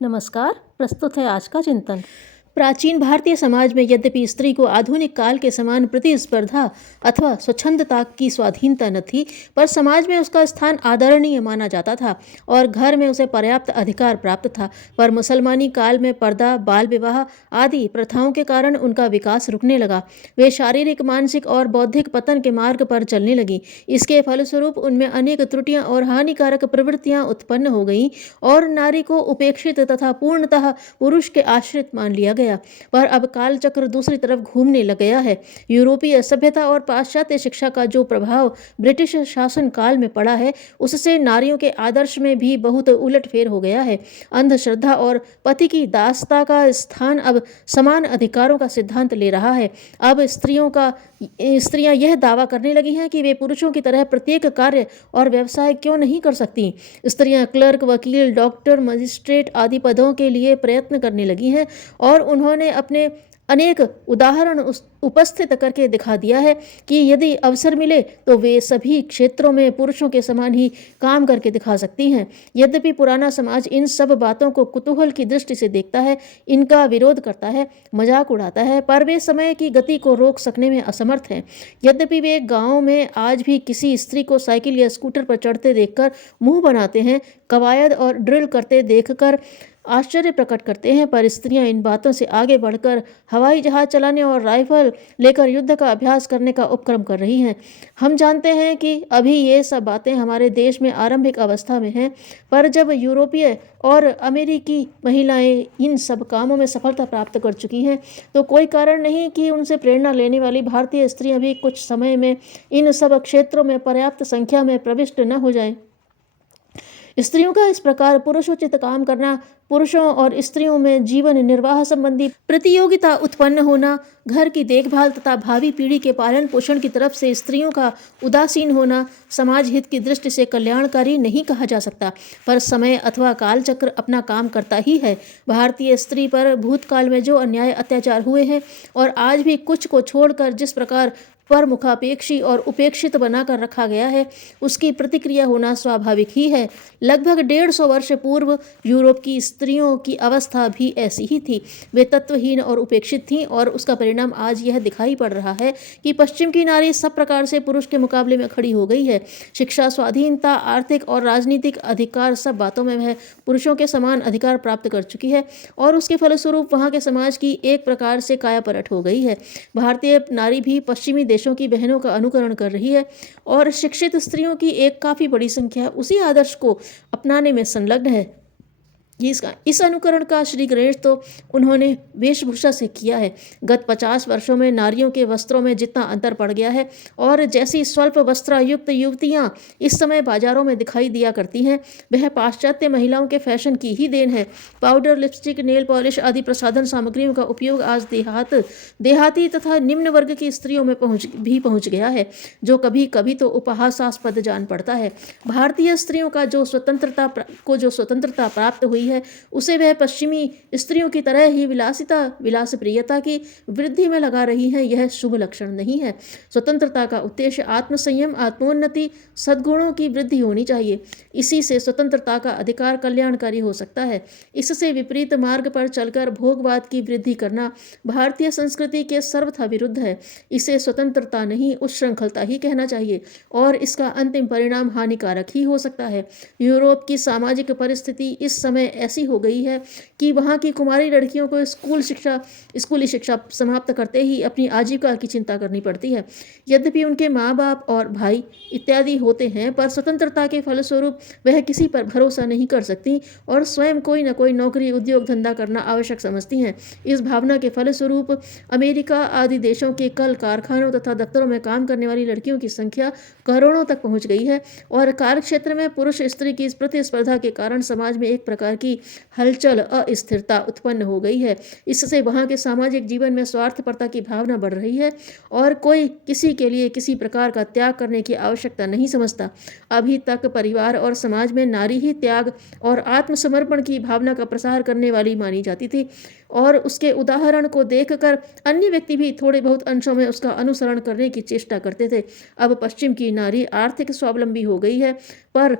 नमस्कार। प्रस्तुत है आज का चिंतन। प्राचीन भारतीय समाज में यद्यपि स्त्री को आधुनिक काल के समान प्रतिस्पर्धा अथवा स्वच्छंदता की स्वाधीनता न थी, पर समाज में उसका स्थान आदरणीय माना जाता था और घर में उसे पर्याप्त अधिकार प्राप्त था। पर मुसलमानी काल में पर्दा, बाल विवाह आदि प्रथाओं के कारण उनका विकास रुकने लगा। वे शारीरिक, मानसिक और बौद्धिक पतन के मार्ग पर चलने लगी। इसके फलस्वरूप उनमें अनेक त्रुटियां और हानिकारक प्रवृत्तियां उत्पन्न हो गईं और नारी को उपेक्षित तथा पूर्णतः पुरुष के आश्रित मान लिया गया। पर अब कालचक्र दूसरी तरफ घूमने लग गया है। यूरोपीय सभ्यता और पाश्चात्य शिक्षा का जो प्रभाव ब्रिटिश शासन काल में पड़ा है, उससे नारियों के आदर्श में भी बहुत उलटफेर हो गया है। अंधश्रद्धा और पति की दासता का स्थान अब समान अधिकारों का सिद्धांत ले रहा है। अब स्त्रियां यह दावा करने लगी हैं कि वे पुरुषों की तरह प्रत्येक कार्य और व्यवसाय क्यों नहीं कर सकती। स्त्रियां क्लर्क, वकील, डॉक्टर, मजिस्ट्रेट आदि पदों के लिए प्रयत्न करने लगी हैं और उन्होंने अपने अनेक उदाहरण उपस्थित करके दिखा दिया है कि यदि अवसर मिले तो वे सभी क्षेत्रों में पुरुषों के समान ही काम करके दिखा सकती हैं। यद्यपि पुराना समाज इन सब बातों को कुतूहल की दृष्टि से देखता है, इनका विरोध करता है, मजाक उड़ाता है, पर वे समय की गति को रोक सकने में असमर्थ हैं। यद्यपि वे गाँव में आज भी किसी स्त्री को साइकिल या स्कूटर पर चढ़ते देखकर मुंह बनाते हैं, कवायद और ड्रिल करते देखकर आश्चर्य प्रकट करते हैं, पर स्त्रियां इन बातों से आगे बढ़कर हवाई जहाज चलाने और राइफल लेकर युद्ध का अभ्यास करने का उपक्रम कर रही हैं। हम जानते हैं कि अभी ये सब बातें हमारे देश में आरंभिक अवस्था में हैं, पर जब यूरोपीय और अमेरिकी महिलाएं इन सब कामों में सफलता प्राप्त कर चुकी हैं, तो कोई कारण नहीं कि उनसे प्रेरणा लेने वाली भारतीय स्त्रियां भी कुछ समय में इन सब क्षेत्रों में पर्याप्त संख्या में प्रविष्ट न हो जाएं। स्त्रियों का इस प्रकार पुरुषोचित काम करना, पुरुषों और स्त्रियों में जीवन निर्वाह संबंधी प्रतियोगिता उत्पन्न होना, घर की देखभाल तथा भावी पीढ़ी के पालन पोषण की तरफ से स्त्रियों का उदासीन होना समाज हित की दृष्टि से कल्याणकारी नहीं कहा जा सकता। पर समय अथवा कालचक्र अपना काम करता ही है। भारतीय स्त्री पर भूतकाल में जो अन्याय अत्याचार हुए हैं और आज भी कुछ को छोड़कर जिस प्रकार पर मुखापेक्षी और उपेक्षित बनाकर रखा गया है, उसकी प्रतिक्रिया होना स्वाभाविक ही है। लगभग 150 वर्ष पूर्व यूरोप की स्त्रियों की अवस्था भी ऐसी ही थी। वे तत्वहीन और उपेक्षित थीं और उसका परिणाम आज यह दिखाई पड़ रहा है कि पश्चिम की नारी सब प्रकार से पुरुष के मुकाबले में खड़ी हो गई है। शिक्षा, स्वाधीनता, आर्थिक और राजनीतिक अधिकार, सब बातों में वह पुरुषों के समान अधिकार प्राप्त कर चुकी है और उसके फलस्वरूप वहाँ के समाज की एक प्रकार से कायापलट हो गई है। भारतीय नारी भी पश्चिमी देशों की बहनों का अनुकरण कर रही है और शिक्षित स्त्रियों की एक काफ़ी बड़ी संख्या उसी आदर्श को अपनाने में संलग्न है। इस अनुकरण का श्री गणेश तो उन्होंने वेशभूषा से किया है। गत 50 वर्षों में नारियों के वस्त्रों में जितना अंतर पड़ गया है और जैसी स्वल्प वस्त्रायुक्त युवतियां इस समय बाजारों में दिखाई दिया करती हैं, वह पाश्चात्य महिलाओं के फैशन की ही देन है। पाउडर, लिपस्टिक, नेल पॉलिश आदि प्रसाधन सामग्रियों का उपयोग आज देहाती तथा निम्न वर्ग की स्त्रियों में पहुंच गया है, जो कभी कभी तो उपहासास्पद जान पड़ता है। भारतीय स्त्रियों का जो स्वतंत्रता प्राप्त हुई है, उसे वह पश्चिमी स्त्रियों की तरह ही विलासप्रियता की वृद्धि में लगा रही है। यह शुभ लक्षण नहीं है। स्वतंत्रता का उद्देश्य आत्मसंयम, आत्मोन्नति, सद्गुणों की वृद्धि होनी चाहिए। इसी से स्वतंत्रता का अधिकार कल्याणकारी हो सकता है। इससे विपरीत मार्ग पर चलकर भोगवाद की वृद्धि करना भारतीय संस्कृति के सर्वथा विरुद्ध है। इसे स्वतंत्रता नहीं, उच्छृंखलता ही कहना चाहिए और इसका अंतिम परिणाम हानिकारक ही हो सकता है। यूरोप की सामाजिक परिस्थिति इस समय ऐसी हो गई है कि वहाँ की कुमारी लड़कियों को स्कूली शिक्षा समाप्त करते ही अपनी आजीविका की चिंता करनी पड़ती है। यद्यपि उनके माँ बाप और भाई इत्यादि होते हैं, पर स्वतंत्रता के फलस्वरूप वह किसी पर भरोसा नहीं कर सकती और स्वयं कोई न कोई नौकरी, उद्योग धंधा करना आवश्यक समझती हैं। इस भावना के फलस्वरूप अमेरिका आदि देशों के कल कारखानों तथा दफ्तरों में काम करने वाली लड़कियों की संख्या करोड़ों तक पहुँच गई है और कार्यक्षेत्र में पुरुष स्त्री की प्रतिस्पर्धा के कारण समाज में एक प्रकार की हलचल, अस्थिरता उत्पन्न हो गई है। इससे वहाँ के सामाजिक जीवन में स्वार्थपरता की भावना बढ़ रही है और कोई किसी के लिए किसी प्रकार का त्याग करने की आवश्यकता नहीं समझता। अभी तक परिवार और समाज में नारी ही त्याग और आत्मसमर्पण की भावना का प्रसार करने वाली मानी जाती थी और उसके उदाहरण को देखकर अन्य व्यक्ति भी थोड़े बहुत अंशों में उसका अनुसरण करने की चेष्टा करते थे। अब पश्चिम की नारी आर्थिक स्वावलंबी हो गई है, पर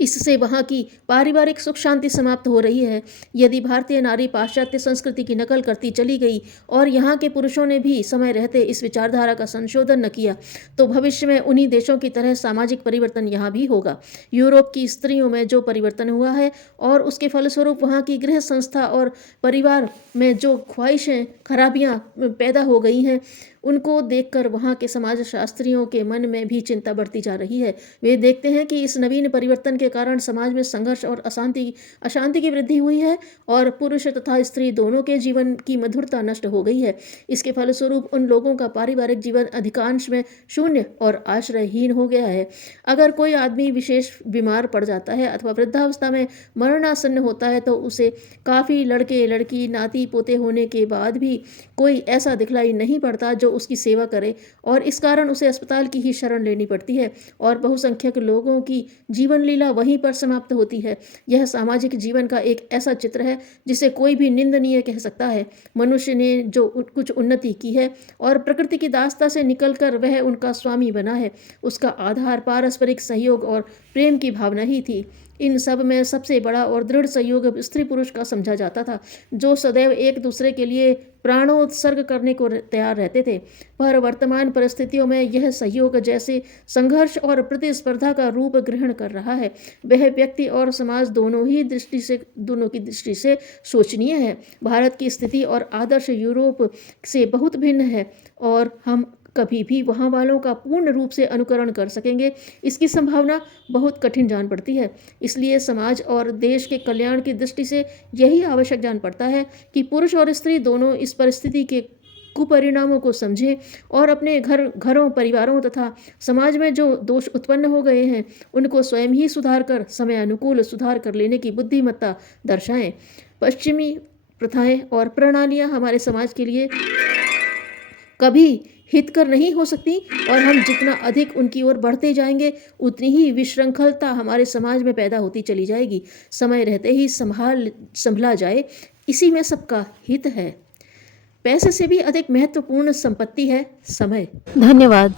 इससे वहाँ की पारिवारिक सुख शांति समाप्त हो रही है। यदि भारतीय नारी पाश्चात्य संस्कृति की नकल करती चली गई और यहाँ के पुरुषों ने भी समय रहते इस विचारधारा का संशोधन न किया, तो भविष्य में उन्हीं देशों की तरह सामाजिक परिवर्तन यहाँ भी होगा। यूरोप की स्त्रियों में जो परिवर्तन हुआ है और उसके फलस्वरूप वहाँ की गृह संस्था और परिवार में जो ख्वाहिशें खराबियाँ पैदा हो गई हैं, उनको देखकर वहाँ के समाजशास्त्रियों के मन में भी चिंता बढ़ती जा रही है। वे देखते हैं कि इस नवीन परिवर्तन के कारण समाज में संघर्ष और अशांति की वृद्धि हुई है और पुरुष तथा स्त्री दोनों के जीवन की मधुरता नष्ट हो गई है। इसके फलस्वरूप उन लोगों का पारिवारिक जीवन अधिकांश में शून्य और आश्रयहीन हो गया है। अगर कोई आदमी विशेष बीमार पड़ जाता है अथवा वृद्धावस्था में मरणासन्न होता है तो उसे काफ़ी लड़के लड़की नाती पोते होने के बाद भी कोई ऐसा दिखलाई नहीं पड़ता जो उसकी सेवा करे और इस कारण उसे अस्पताल की ही शरण लेनी पड़ती है और बहुसंख्यक लोगों की जीवन लीला वहीं पर समाप्त होती है। यह सामाजिक जीवन का एक ऐसा चित्र है जिसे कोई भी निंदनीय कह सकता है। मनुष्य ने जो कुछ उन्नति की है और प्रकृति की दास्ता से निकलकर वह उनका स्वामी बना है, उसका आधार पारस्परिक सहयोग और प्रेम की भावना ही थी। इन सब में सबसे बड़ा और दृढ़ सहयोग स्त्री पुरुष का समझा जाता था, जो सदैव एक दूसरे के लिए प्राणोत्सर्ग करने को तैयार रहते थे। पर वर्तमान परिस्थितियों में यह सहयोग जैसे संघर्ष और प्रतिस्पर्धा का रूप ग्रहण कर रहा है। वह व्यक्ति और समाज दोनों की दृष्टि से शोचनीय है। भारत की स्थिति और आदर्श यूरोप से बहुत भिन्न है और हम कभी भी वहाँ वालों का पूर्ण रूप से अनुकरण कर सकेंगे, इसकी संभावना बहुत कठिन जान पड़ती है। इसलिए समाज और देश के कल्याण की दृष्टि से यही आवश्यक जान पड़ता है कि पुरुष और स्त्री दोनों इस परिस्थिति के कुपरिणामों को समझें और अपने घरों परिवारों तथा समाज में जो दोष उत्पन्न हो गए हैं उनको स्वयं ही सुधार कर समय अनुकूल सुधार कर लेने की बुद्धिमत्ता दर्शाएं। पश्चिमी प्रथाएं और प्रणालियां हमारे समाज के लिए कभी हितकर नहीं हो सकती और हम जितना अधिक उनकी ओर बढ़ते जाएंगे उतनी ही विशृंखलता हमारे समाज में पैदा होती चली जाएगी। समय रहते ही संभला जाए, इसी में सबका हित है। पैसे से भी अधिक महत्वपूर्ण संपत्ति है समय। धन्यवाद।